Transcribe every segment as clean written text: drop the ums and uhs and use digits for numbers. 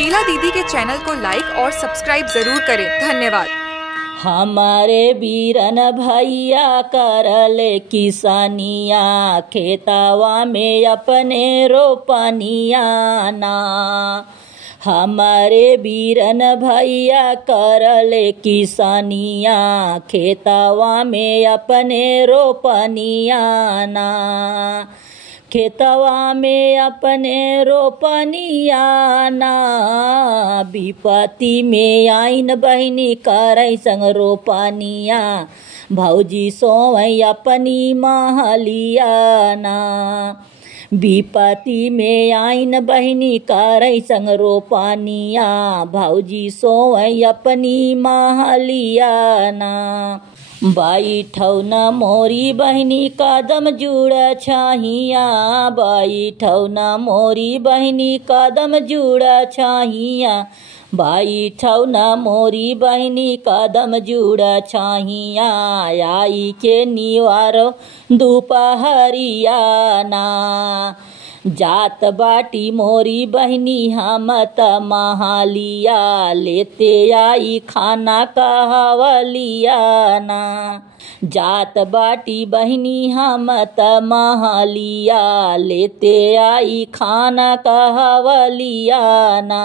शीला दीदी के चैनल को लाइक और सब्सक्राइब जरूर करें। धन्यवाद। हमारे बीरन भैया करले किसानिया, खेतवा में अपने रोपनिया ना। हमारे बीरन भैया करले किसानिया, खेतवा में अपने रोपनिया ना। खेतवा में अपने रोपनिया ना, विपत्ति में आइन बहिनी करई संग रोपनिया, भौजी सोवई अपनी महलिया ना। विपत्ति में आइन बहिनी करई संग रोपनिया, भौजी सोवई अपनी महलिया ना। बैठौ न मोरी बहिनी कदम जुड़ छाहिया, बैठौ न मोरी बहिनी कदम जुड़ छाहिया, बैठौ न मोरी बहिनी कदम जुड़ छाहिया। आई के निवारो दोपहरिया ना, जात बाटी मोरी बहिनी हम त महालिया, लेते आई खाना कहवलिया ना। जात बाटी बहिनी हम त महालिया, लेते आई खाना कहवलिया ना।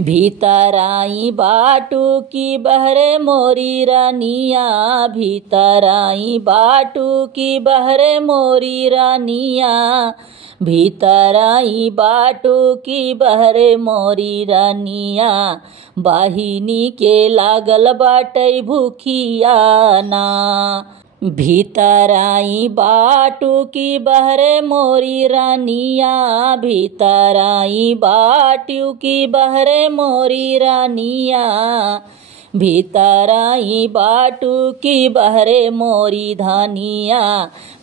भीतर आई बाटू की बहरे मोरी रानिया, भीतर आई बाटू की बहरे मोरी रानिया, भीतर आई बाटू की बहरे मोरी रानिया। बहिनी के लागल बाटै भूखिया ना, भीतर आई बाटू की बहरे मोरी रानिया, भीतर आई बाटू की बहरे मोरी रानिया, भीतर आई बाटू की बहरे मोरी धानिया।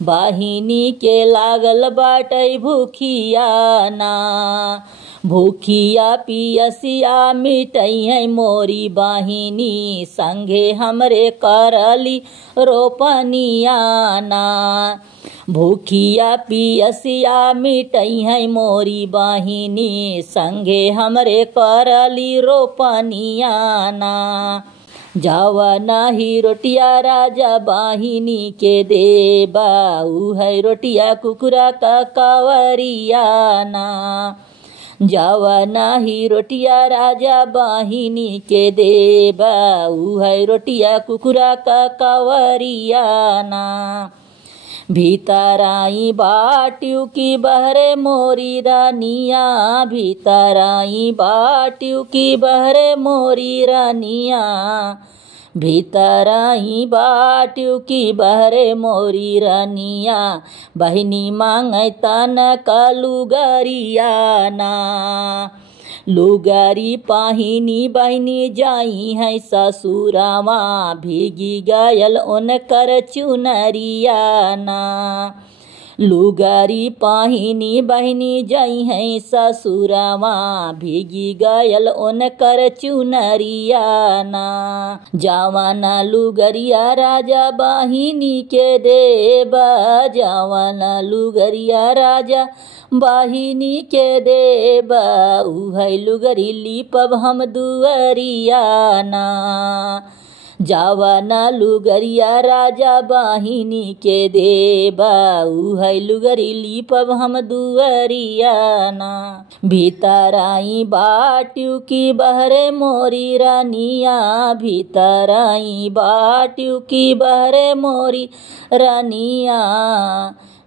बहिनी के लागल बाटै भूखिया ना, भूखिया पियसिया मिटई है मोरी बहिनी, संगे हमरे करली रोपनिया ना। भूखिया पियसिया मिटई है मोरी बहिनी, संगे हमरे करली रोपनिया ना। जवन ही रोटिया राजा बहिनी के देबा, उ है रोटिया कुकुरा का कवरिया ना। जवन ही रोटिया राजा बहिनी के देबा, उ है रोटिया कुकुरा का कवरिया ना। भीतर आई बाटू की बहरे मोरी रानिया, भीतर आई बाटू की बहरे मोरी रानिया, भीतर आई बाटू की बहरे मोरी रानिया। बहिनी मांगै तन कलुगरिया ना, लुगरी पाहिनी बहिनी जाई है ससुरावा, भीगी गयल उनकर चुनरिया ना। लुगरी पाहिनी बहिनी जाई है ससुरावा, भीगी गयल उनकर चुनरिया ना। जवन लुगरिया राजा बहिनी के देबा, जवन लुगरिया राजा बहिनी के देबा, उ है लुगरी लीपब हम दुअरिया ना। जवन लुगरिया राजा बहिनी के देबा, उ है लुगरी लीपब हम दुअरिया ना। भीतर आई बाटू की बहरे मोरी रानिया, भीतर आई बाटू की बहरे मोरी रानिया,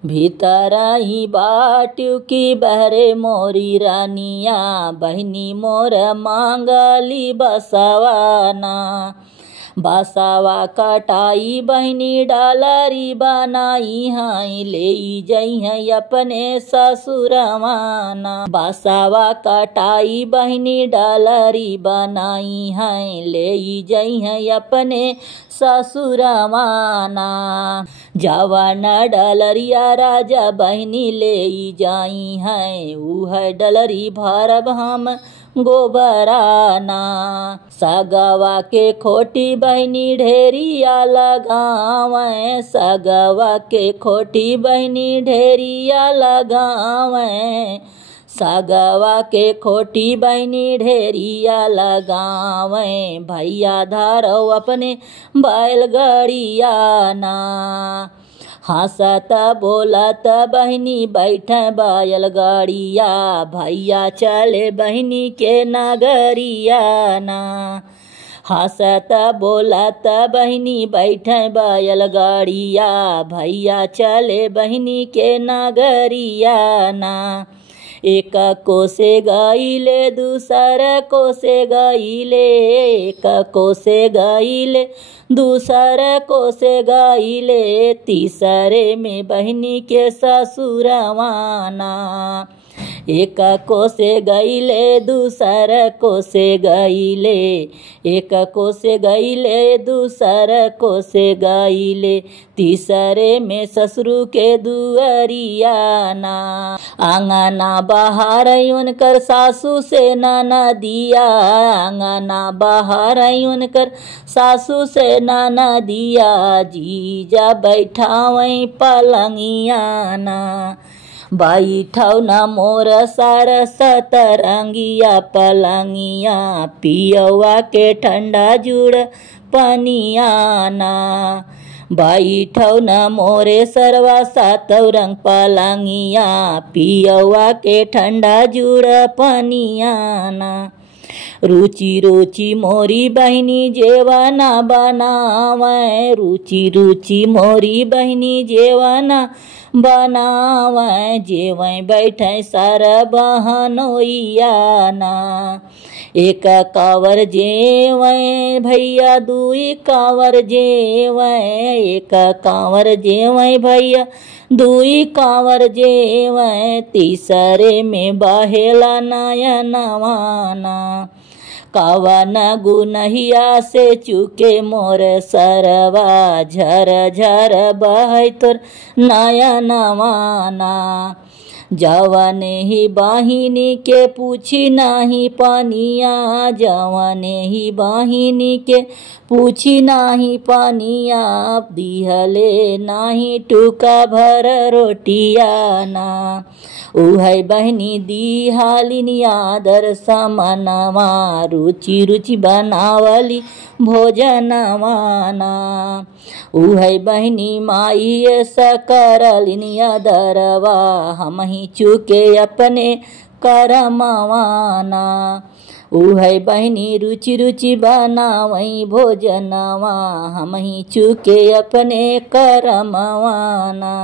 भीतर आई बाटू की बहरे मोरी रानिया। बहिनी मोर मांगली बसवा ना, बसवा कटाई बहिनी डालरी बनाई हाई, ले जई है अपने ससुरवा ना। बसवा कटाई बहिनी डालरी बनाई है, ले जई है अपने ससुरवा ना। जवन डलरिया राजा बहिनी ले जाई है, उ है डलरी भरब हम गोबराना। सगवा के खोटी बहिनी ढेरिया लगावें, सगवा के खोटी बहिनी ढेरिया लगावें, सागवा के खोटी बहनी ढेरिया लगावे, भैया धारो अपने बैलगाड़िया ना। हंसत बोलत बहनी बैठे बैलगाड़िया, भैया चले बहनी के नगरिया ना। हंसत बोलत बहनी बैठे बैलगाड़िया, भैया चले बहनी के नगरिया ना। एक को से गईले दूसर को से गईले, एक को से गईले दूसर को से गईले, तीसरे में बहनी के ससुरवाना। एक को से गईले दूसर को से गईले, एक को से गईले दूसर को से गईले, तीसरे में ससुर के दुअरिया ना। आंगना बाहर उनकर सासू से ननदिया, आंगना बाहर उनकर सासू से ननदिया, जीजा बैठावई पलंगिया ना। बैठौ न मोर सार सतरंगिया पलंगिया, पियवा के ठंडा जुड़ पनिया ना। बैठौ न मोरे सरवा सातौ रंग पलंगिया, पियवा के ठंडा जुड़ पनिया ना। रुचि रुचि मोरी बहनी जेवना बनावे, रुचि रुचि मोरी बहनी जेवना बनावे, जेवै बैठे सार बहनोइया ना। एक कावर जेवै भैया दुई कावर जेवै, एक कावर जेवै भैया दुई कावर जेवै, तीसरे में बहेला नयनवा ना। कवन गुनहिया से चुके मोर सरवा, झर झर बहै तोर नयनवा ना। जवन ही बाहिनी के पूछी नाही पनिया, जवन ही बाहिनी के पूछी नाही पनिया, दिहले नाही टुका भर रोटिया ना। उहै बहनी दिहालिन आदर समनवा, रुचि रुचि बनावली भोजनवा ना। उहै बहनी माई सकरलिन आदरवा, हम ही चुके अपने करमवा ना। उहै बहनी रुचि रुचि बनावई भोजनवा, हम ही चुके अपने करमवा ना।